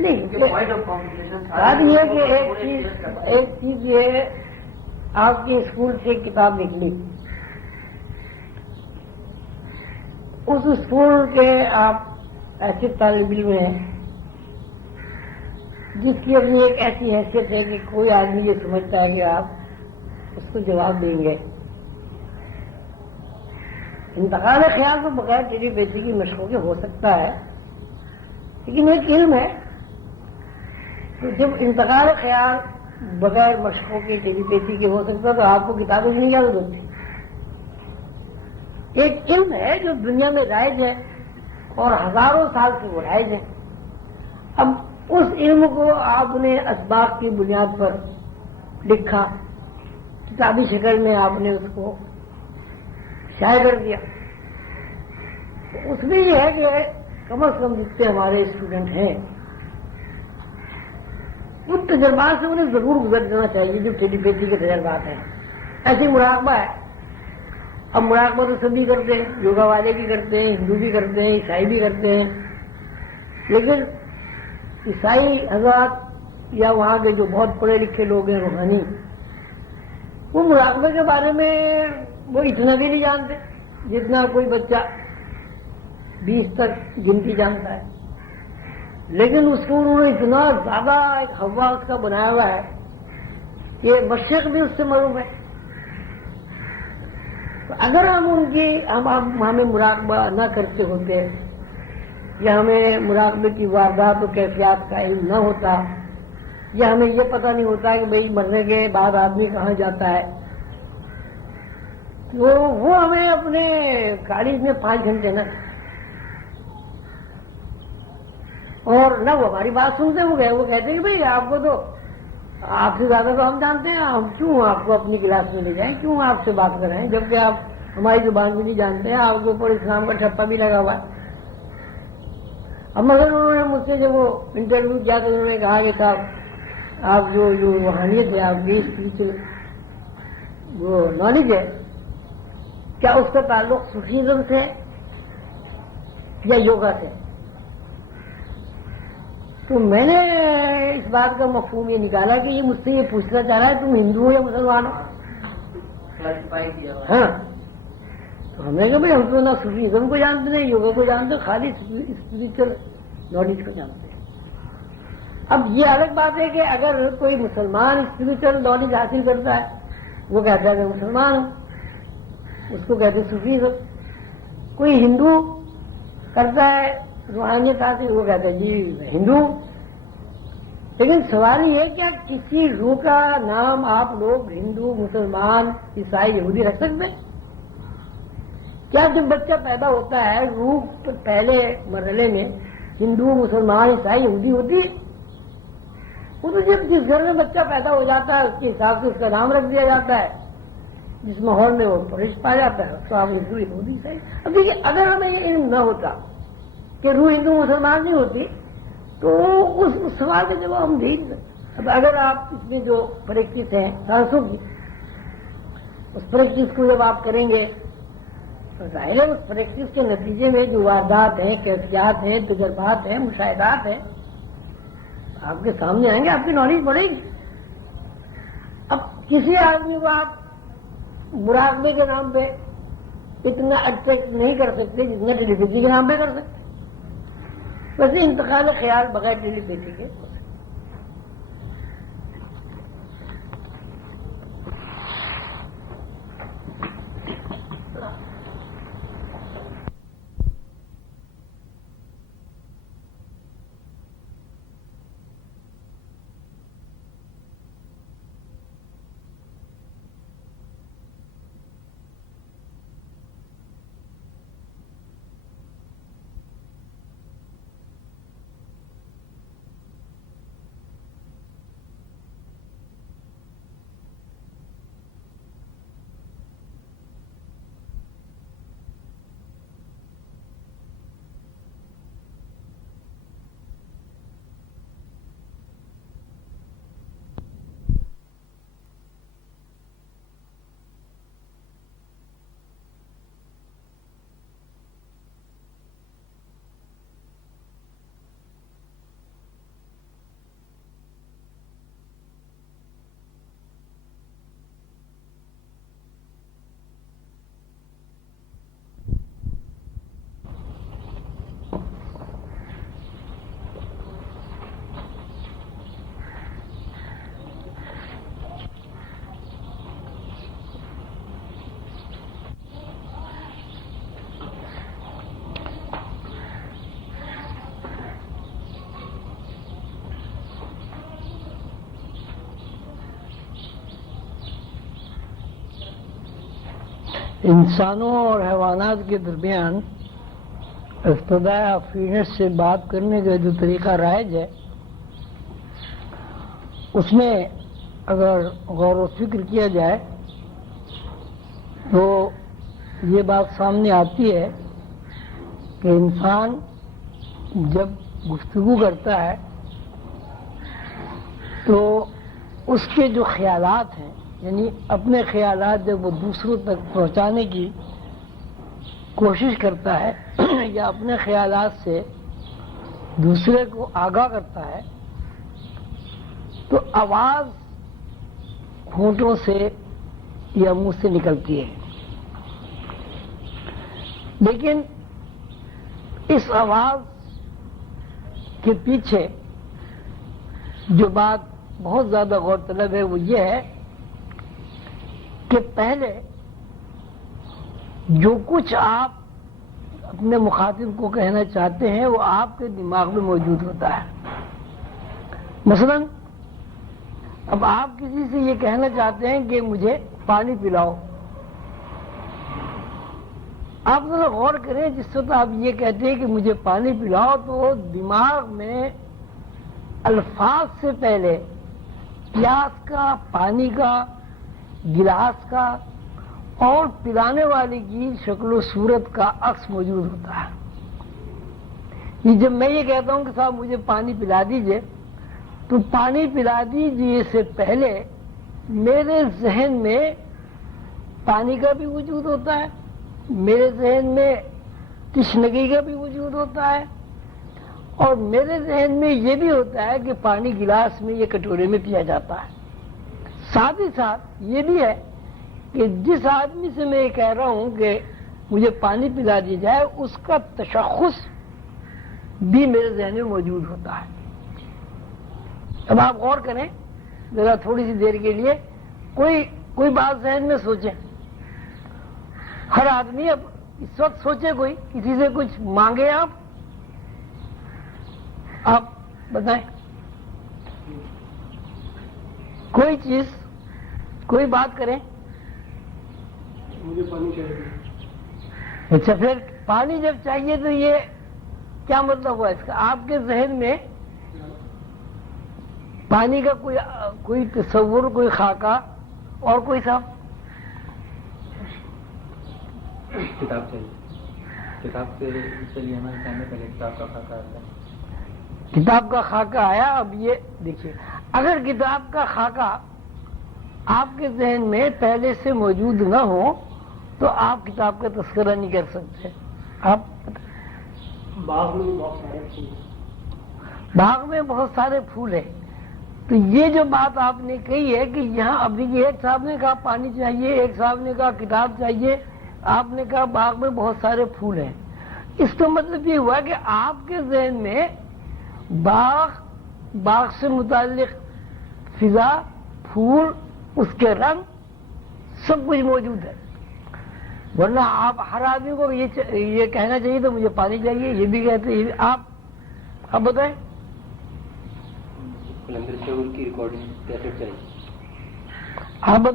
نہیں، بات یہ ہے کہ ایک چیز یہ ہے، آپ کے اسکول سے کتاب نکلی، اس اسکول کے آپ ایسے طالب علم ہیں جس کی اپنی ایک ایسی حیثیت ہے کہ کوئی آدمی یہ سمجھتا ہے کہ آپ اس کو جواب دیں گے۔ انتقال خیال تو بغیر ٹیلی پیتھی کی مشقوں کے ہو سکتا ہے، لیکن ایک علم ہے کہ جب انتقال خیال بغیر مشقوں کے ٹیلی پیتھی کے ہو سکتا تو آپ کو کتابیں نہیں کیا ضرورت تھی۔ ایک علم ہے جو دنیا میں رائج ہے اور ہزاروں سال سے وہ رائج ہے۔ اب اس علم کو آپ نے اسباق کی بنیاد پر لکھا، کتابی شکل میں آپ نے اس کو شائع کر دیا، اس میں یہ ہے کہ کم از کم جتنے ہمارے اسٹوڈنٹ ہیں ان تجربات سے انہیں ضرور گزر جانا چاہیے جو ٹیلی پیتھی کے تجربات ہیں۔ ایسی مراقبہ ہے، اب مراقبہ تو سبھی کرتے ہیں، یوگا والے بھی کرتے ہیں، ہندو بھی کرتے ہیں، عیسائی بھی کرتے ہیں، لیکن عیسائی حضرات یا وہاں کے جو بہت پڑھے لکھے لوگ ہیں روحانی، وہ مراقبے کے بارے میں وہ اتنا بھی نہیں جانتے جتنا کوئی بچہ 20 تک گنتی جانتا ہے، لیکن اس کو انہوں نے اتنا زیادہ ایک ہوا اس کا بنایا ہوا ہے کہ مشرق بھی اس سے معلوم ہے۔ تو اگر ہمیں مراقبہ نہ کرتے ہوتے یا ہمیں مراقبے کی واردات و کیفیات کا علم نہ ہوتا یا ہمیں یہ پتہ نہیں ہوتا کہ بھئی مرنے کے بعد آدمی کہاں جاتا ہے، تو وہ ہمیں اپنے کالج میں 5 گھنٹے نہ، اور نہ وہ ہماری بات سنتے، وہ کہتے ہیں کہ بھئی آپ کو تو آپ سے زیادہ تو ہم جانتے ہیں، ہم کیوں آپ کو اپنی کلاس میں لے جائیں، کیوں آپ سے بات کرائیں، جبکہ آپ ہماری زبان بھی نہیں جانتے ہیں، آپ کے اوپر اسلام کا ٹھپا بھی لگا ہوا ہے۔ اب مگر انہوں نے مجھ سے جب وہ انٹرویو کیا تو انہوں نے کہا کہ صاحب آپ جو روحانیت ہے آپ کی اسپریچل وہ نالج ہے، کیا اس کا تعلق صوفیزم سے یا یوگا سے؟ تو میں نے اس بات کا مفہوم یہ نکالا کہ یہ مجھ سے یہ پوچھنا چاہ رہا ہے تم ہندو ہو یا مسلمان ہو؟ ہاں، تو ہمیں کہ بھائی ہم تو نہ صوفیزم کو جانتے ہیں یوگا کو جانتے، خالی اسپریچل نالج کو جانتے ہیں۔ اب یہ الگ بات ہے کہ اگر کوئی مسلمان اسپریچل نالج حاصل کرتا ہے وہ کہتا ہے کہ مسلمان ہوں، اس کو کہتے ہیں صوفیزم۔ کوئی ہندو کرتا ہے روحانیت حاصل، وہ کہتا ہے جی میں ہندو ہوں۔ لیکن سوال یہ ہے کیا کسی روح کا نام آپ لوگ ہندو، مسلمان، عیسائی، یہودی رکھ سکتے ہیں؟ کیا جب بچہ پیدا ہوتا ہے روح پہلے مرحلے میں ہندو، مسلمان، عیسائی، یہودی ہوتی ہے؟ وہ تو جب جس گھر میں بچہ پیدا ہو جاتا ہے اس کے حساب سے اس کا نام رکھ دیا جاتا ہے، جس ماحول میں وہ پرورش پا جاتا ہے اس کو آپ ہندو، یہودی، عیسائی۔ اب دیکھیے اگر ہمیں یہ علم نہ ہوتا کہ روح ہندو مسلمان نہیں ہوتی تو اس سوال کا جواب ہم دے نہیں سکتے۔ اب اگر آپ اس میں جو پریکٹس ہے سانسوں کی، اس پریکٹس کو جب آپ کریں گے تو ظاہر ہے اس پریکٹس کے نتیجے میں جو واردات ہیں، کیفیات ہیں، تجربات ہیں، مشاہدات ہیں، آپ کے سامنے آئیں گے، آپ کی نالج بڑھے گی۔ اب کسی آدمی کو آپ مراقبے کے نام پہ اتنا اٹریکٹ نہیں کر سکتے جتنا ٹیلی پیتھی کے نام پہ کر سکتے۔ ویسے انتقال خیال بغیر ٹیلی پیتھی کے انسانوں اور حیوانات کے درمیان ابتدائی افینٹ سے بات کرنے کا جو طریقہ رائج ہے، اس میں اگر غور و فکر کیا جائے تو یہ بات سامنے آتی ہے کہ انسان جب گفتگو کرتا ہے تو اس کے جو خیالات ہیں، یعنی اپنے خیالات جب وہ دوسروں تک پہنچانے کی کوشش کرتا ہے یا اپنے خیالات سے دوسرے کو آگاہ کرتا ہے، تو آواز ہونٹوں سے یا منہ سے نکلتی ہے، لیکن اس آواز کے پیچھے جو بات بہت زیادہ غور طلب ہے وہ یہ ہے کہ پہلے جو کچھ آپ اپنے مخاطب کو کہنا چاہتے ہیں وہ آپ کے دماغ میں موجود ہوتا ہے۔ مثلا اب آپ کسی سے یہ کہنا چاہتے ہیں کہ مجھے پانی پلاؤ، آپ ذرا غور کریں، جس وقت آپ یہ کہتے ہیں کہ مجھے پانی پلاؤ تو دماغ میں الفاظ سے پہلے پیاس کا، پانی کا، گلاس کا اور پلانے والے کی شکل و صورت کا عکس موجود ہوتا ہے۔ یہ جب میں یہ کہتا ہوں کہ صاحب مجھے پانی پلا دیجئے، تو پانی پلا دیجئے سے پہلے میرے ذہن میں پانی کا بھی وجود ہوتا ہے، میرے ذہن میں تشنگی کا بھی وجود ہوتا ہے، اور میرے ذہن میں یہ بھی ہوتا ہے کہ پانی گلاس میں یا کٹورے میں پیا جاتا ہے۔ ساتھ ہی ساتھ یہ بھی ہے کہ جس آدمی سے میں یہ کہہ رہا ہوں کہ مجھے پانی پلا دی جائے، اس کا تشخص بھی میرے ذہن میں موجود ہوتا ہے۔ اب آپ غور کریں ذرا تھوڑی سی دیر کے لیے، کوئی بات ذہن میں سوچیں، ہر آدمی اب اس وقت سوچے، کوئی کسی سے کچھ مانگے، آپ بتائیں کوئی چیز، کوئی بات کریں۔ مجھے پانی چاہیے۔ اچھا، پھر پانی جب چاہیے تو یہ کیا مطلب ہوا اس کا؟ آپ کے ذہن میں پانی کا کوئی تصور، کوئی خاکہ اور کوئی صاحب؟ کتاب چاہیے، کتاب سے چلیے ہمارے سامنے پہلے کتاب کا خاکہ آتا ہے۔ کتاب کا خاکہ آیا۔ اب یہ دیکھیے، اگر کتاب کا خاکہ آپ کے ذہن میں پہلے سے موجود نہ ہو تو آپ کتاب کا تذکرہ نہیں کر سکتے۔ آپ باغ میں بہت سارے پھول، باغ میں بہت سارے پھول ہیں، تو یہ جو بات آپ نے کہی ہے کہ یہاں ابھی ایک صاحب نے کہا پانی چاہیے، ایک صاحب نے کہا کتاب چاہیے، آپ نے کہا باغ میں بہت سارے پھول ہیں، اس کا مطلب یہ ہوا کہ آپ کے ذہن میں باغ سے متعلق فضا، پھول، اس کے رنگ، سب کچھ موجود ہے۔ ورنہ آپ ہر آدمی کو یہ کہنا چاہیے تو مجھے پانی چاہیے، یہ بھی کہتے ہیں۔ آپ بتائیں، قلندر شعور کی ریکارڈنگ کیسے چاہیے؟ آپ بتائیں۔